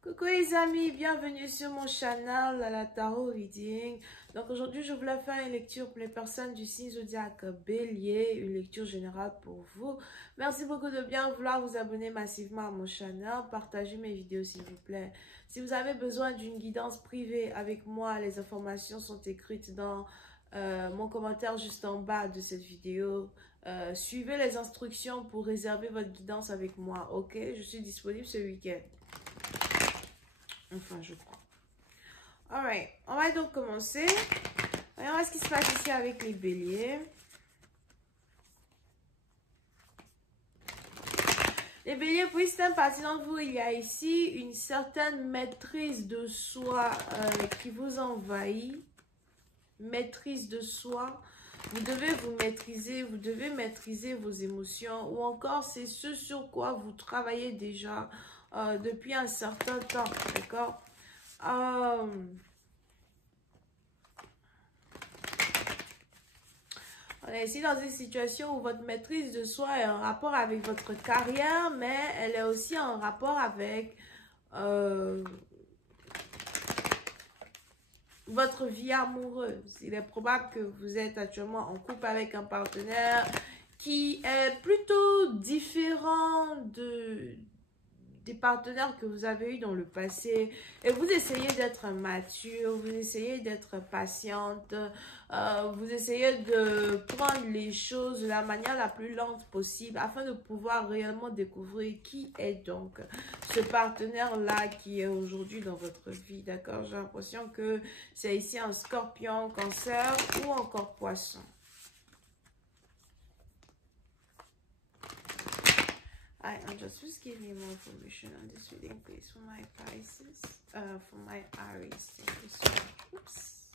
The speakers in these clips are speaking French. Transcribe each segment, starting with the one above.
Coucou les amis, bienvenue sur mon channel la Tarot Reading. Donc aujourd'hui je voulais faire une lecture pour les personnes du signe zodiaque Bélier, une lecture générale pour vous. Merci beaucoup de bien vouloir vous abonner massivement à mon channel, partagez mes vidéos s'il vous plaît. Si vous avez besoin d'une guidance privée avec moi, les informations sont écrites dans mon commentaire juste en bas de cette vidéo. Suivez les instructions pour réserver votre guidance avec moi, ok? Je suis disponible ce week-end. Enfin, je crois. Alright, on va donc commencer. Voyons ce qui se passe ici avec les béliers. Les béliers, pour certaines parties d'entre vous, il y a ici une certaine maîtrise de soi qui vous envahit. Maîtrise de soi. Vous devez vous maîtriser, vous devez maîtriser vos émotions. Ou encore, c'est ce sur quoi vous travaillez déjà depuis un certain temps, d'accord? On est ici dans une situation où votre maîtrise de soi est en rapport avec votre carrière, mais elle est aussi en rapport avec votre vie amoureuse. Il est probable que vous êtes actuellement en couple avec un partenaire qui est plutôt différent des partenaires que vous avez eu dans le passé, et vous essayez d'être mature, vous essayez d'être patiente, vous essayez de prendre les choses de la manière la plus lente possible afin de pouvoir réellement découvrir qui est donc ce partenaire-là qui est aujourd'hui dans votre vie, d'accord? J'ai l'impression que c'est ici un scorpion, cancer ou encore poisson. Just give me more information on this reading, please, for my Pisces, for my Aries. Thank you so much. Oops.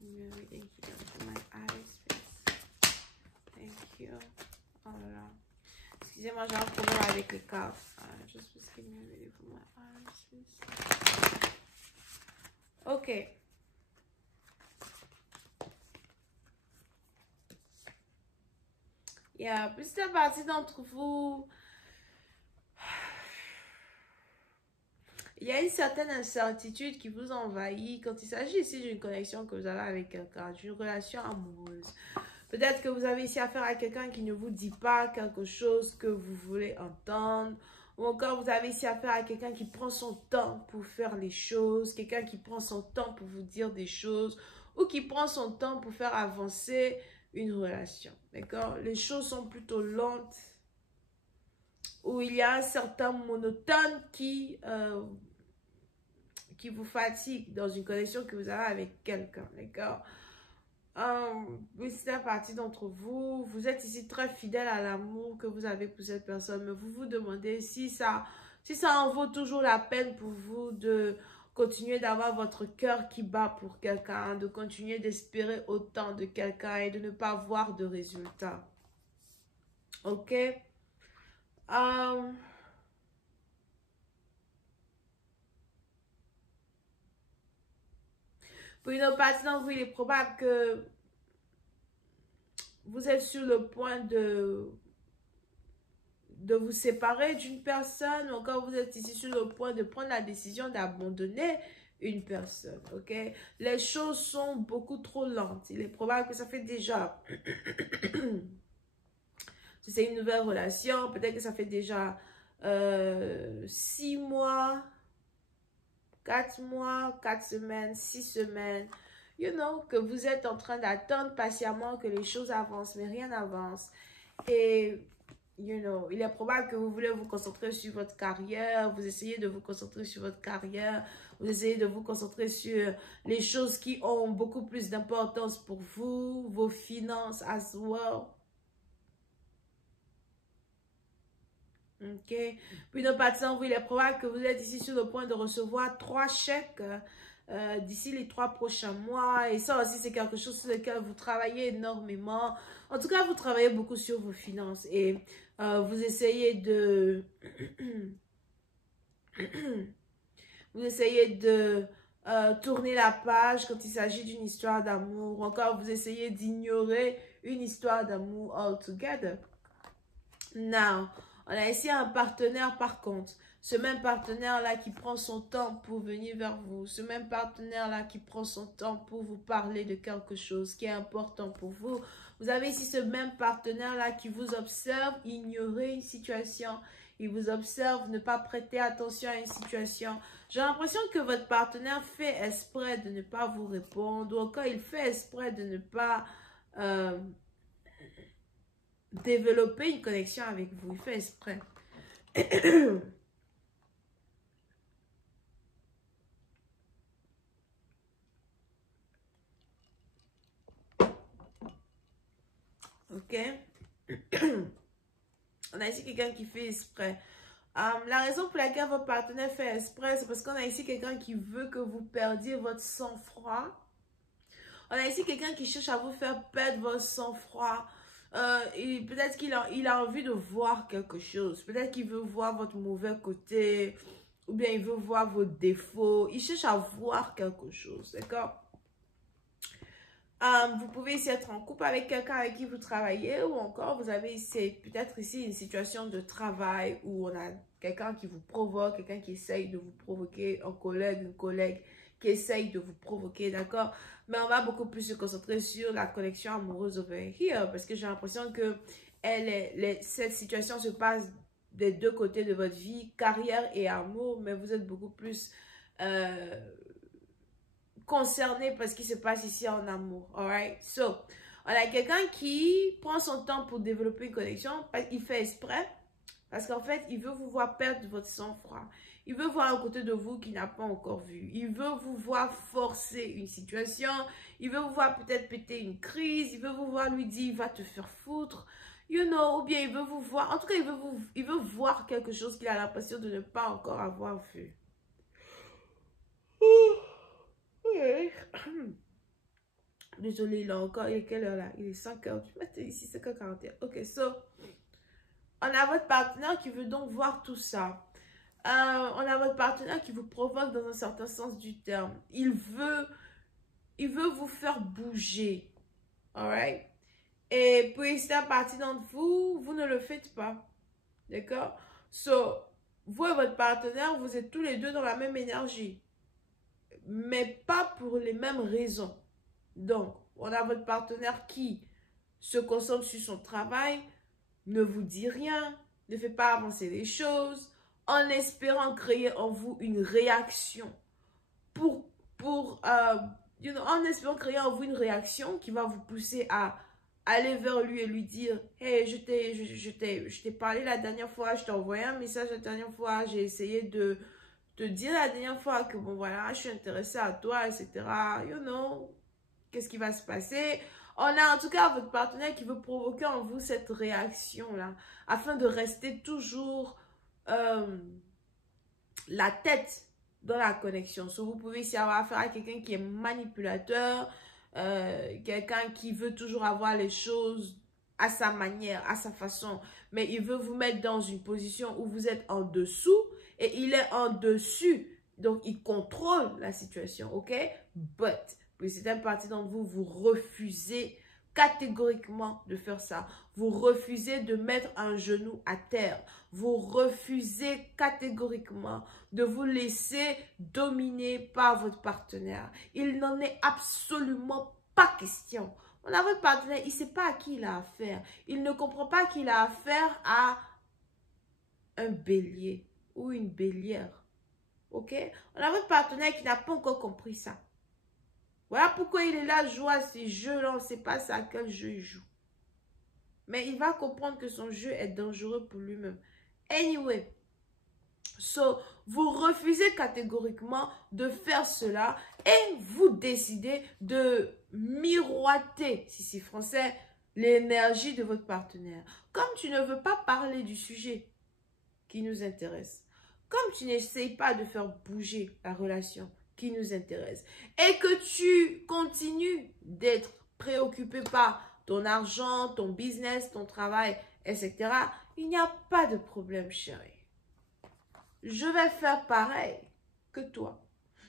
Reading here for my Aries, please. Thank you. Oh là là. Excusez-moi, j'ai un problème avec les cartes. Just give me a reading for my Aries, please. Ok. Il y a plusieurs parties d'entre vous. Il y a une certaine incertitude qui vous envahit quand il s'agit ici d'une connexion que vous avez avec quelqu'un, d'une relation amoureuse. Peut-être que vous avez ici affaire à quelqu'un qui ne vous dit pas quelque chose que vous voulez entendre. Ou encore vous avez ici affaire à quelqu'un qui prend son temps pour faire les choses. Quelqu'un qui prend son temps pour vous dire des choses. Ou qui prend son temps pour faire avancer une relation. D'accord? Les choses sont plutôt lentes. Où il y a un certain monotone qui vous fatigue dans une connexion que vous avez avec quelqu'un. D'accord? C'est une partie d'entre vous. Vous êtes ici très fidèle à l'amour que vous avez pour cette personne. Mais vous vous demandez si ça en vaut toujours la peine pour vous de continuer d'avoir votre cœur qui bat pour quelqu'un, de continuer d'espérer autant de quelqu'un et de ne pas voir de résultats. Ok? Pour une autre partie d'entre vous, il est probable que vous êtes sur le point de vous séparer d'une personne, ou encore vous êtes ici sur le point de prendre la décision d'abandonner une personne, ok? Les choses sont beaucoup trop lentes. Il est probable que ça fait déjà, si c'est une nouvelle relation, peut-être que ça fait déjà 6 mois, 4 mois, 4 semaines, 6 semaines, que vous êtes en train d'attendre patiemment que les choses avancent, mais rien n'avance. Et il est probable que vous voulez vous concentrer sur votre carrière, vous essayez de vous concentrer sur votre carrière, vous essayez de vous concentrer sur les choses qui ont beaucoup plus d'importance pour vous, vos finances as well. Ok. Puis de partant, il est probable que vous êtes ici sur le point de recevoir 3 chèques d'ici les 3 prochains mois. Et ça aussi, c'est quelque chose sur lequel vous travaillez énormément. En tout cas, vous travaillez beaucoup sur vos finances. Et vous essayez de... vous essayez de tourner la page quand il s'agit d'une histoire d'amour. Encore, vous essayez d'ignorer une histoire d'amour altogether. Now, On a ici un partenaire par contre. Ce même partenaire-là qui prend son temps pour venir vers vous. Ce même partenaire-là qui prend son temps pour vous parler de quelque chose qui est important pour vous. Vous avez ici ce même partenaire-là qui vous observe ignorer une situation. Il vous observe ne pas prêter attention à une situation. J'ai l'impression que votre partenaire fait exprès de ne pas vous répondre. Ou encore il fait exprès de ne pas développer une connexion avec vous. Il fait exprès. Ok. On a ici quelqu'un qui fait exprès. La raison pour laquelle votre partenaire fait exprès, c'est parce qu'on a ici quelqu'un qui veut que vous perdiez votre sang-froid. On a ici quelqu'un qui cherche à vous faire perdre votre sang-froid. Peut-être qu'il a envie de voir quelque chose. Peut-être qu'il veut voir votre mauvais côté. Ou bien il veut voir vos défauts. Il cherche à voir quelque chose. D'accord? Vous pouvez ici être en couple avec quelqu'un avec qui vous travaillez ou encore vous avez peut-être ici une situation de travail où on a quelqu'un qui vous provoque, quelqu'un qui essaye de vous provoquer, un collègue, une collègue qui essaye de vous provoquer, d'accord? Mais on va beaucoup plus se concentrer sur la connexion amoureuse over here parce que j'ai l'impression que cette situation se passe des deux côtés de votre vie, carrière et amour, mais vous êtes beaucoup plus concerné par ce qui se passe ici en amour. Alright? So, on a quelqu'un qui prend son temps pour développer une connexion. Il fait exprès. Parce qu'en fait, il veut vous voir perdre votre sang-froid. Il veut voir un côté de vous qu'il n'a pas encore vu. Il veut vous voir forcer une situation. Il veut vous voir peut-être péter une crise. Il veut vous voir lui dire, va te faire foutre. You know, ou bien il veut vous voir. En tout cas, il veut voir quelque chose qu'il a l'impression de ne pas encore avoir vu. Désolé, il est encore, il est quelle heure là? Il est 5h du matin, ici 5h41. Ok, so, on a votre partenaire qui veut donc voir tout ça. On a votre partenaire qui vous provoque dans un certain sens du terme. Il veut vous faire bouger. Alright? Et pour certaines partie d'entre vous, vous ne le faites pas. D'accord? So, vous et votre partenaire, vous êtes tous les deux dans la même énergie. Mais pas pour les mêmes raisons. Donc, on a votre partenaire qui se concentre sur son travail, ne vous dit rien, ne fait pas avancer les choses, en espérant créer en vous une réaction en espérant créer en vous une réaction qui va vous pousser à aller vers lui et lui dire « Hey, je t'ai parlé la dernière fois, je t'ai envoyé un message la dernière fois, j'ai essayé de te dire la dernière fois que bon voilà, je suis intéressée à toi, etc. You know, qu'est-ce qui va se passer? » On a en tout cas votre partenaire qui veut provoquer en vous cette réaction-là, afin de rester toujours la tête dans la connexion. So, vous pouvez ici avoir affaire à quelqu'un qui est manipulateur, quelqu'un qui veut toujours avoir les choses à sa manière, à sa façon, mais il veut vous mettre dans une position où vous êtes en dessous et il est en dessus. Donc, il contrôle la situation, ok? But, pour certaines parties d'entre vous, vous refusez catégoriquement de faire ça. Vous refusez de mettre un genou à terre. Vous refusez catégoriquement de vous laisser dominer par votre partenaire. Il n'en est absolument pas question. On a votre partenaire, il ne sait pas à qui il a affaire. Il ne comprend pas qu'il a affaire à un bélier ou une bélière. Ok? On a votre partenaire qui n'a pas encore compris ça. Voilà pourquoi il est là, joue à ces jeux-là. On ne sait pas à quel jeu il joue. Mais il va comprendre que son jeu est dangereux pour lui-même. Anyway. So, vous refusez catégoriquement de faire cela et vous décidez de miroiter, si c'est français, l'énergie de votre partenaire. Comme tu ne veux pas parler du sujet qui nous intéresse, comme tu n'essayes pas de faire bouger la relation qui nous intéresse et que tu continues d'être préoccupé par ton argent, ton business, ton travail, etc., il n'y a pas de problème, chérie. Je vais faire pareil que toi.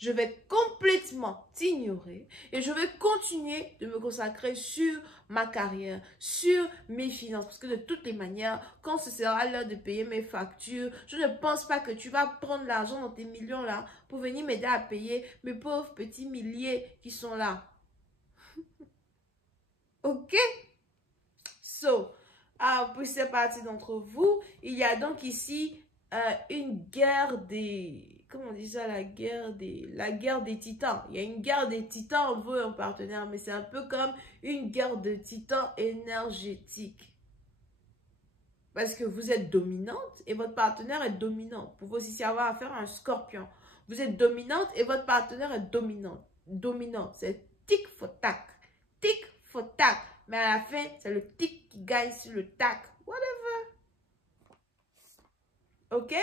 je vais complètement t'ignorer et je vais continuer de me consacrer sur ma carrière, sur mes finances. Parce que de toutes les manières, quand ce sera l'heure de payer mes factures, je ne pense pas que tu vas prendre l'argent dans tes millions là pour venir m'aider à payer mes pauvres petits milliers qui sont là. Ok? So, pour cette partie d'entre vous, il y a donc ici une guerre des... Comment on dit ça? La guerre des titans. Il y a une guerre des titans, on veut un partenaire, mais c'est un peu comme une guerre de titans énergétique. Parce que vous êtes dominante et votre partenaire est dominant. Vous pouvez aussi avoir affaire à un scorpion. Vous êtes dominante et votre partenaire est dominant. C'est tic for tac. Tic for tac. Mais à la fin, c'est le tic qui gagne sur le tac. Whatever. Ok?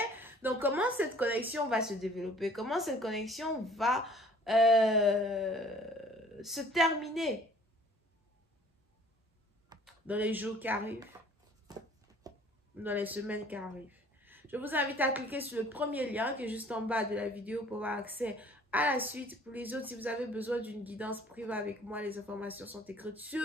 Donc, comment cette connexion va se développer? Comment cette connexion va se terminer dans les jours qui arrivent? Dans les semaines qui arrivent. Je vous invite à cliquer sur le premier lien qui est juste en bas de la vidéo pour avoir accès à la suite. Pour les autres, si vous avez besoin d'une guidance privée avec moi, les informations sont écrites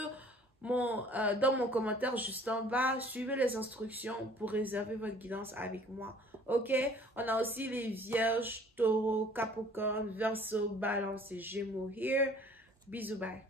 dans mon commentaire juste en bas. Suivez les instructions pour réserver votre guidance avec moi. Ok? On a aussi les vierges, taureaux, capricorne, verseau, balance et gémeaux here. Bisous, bye.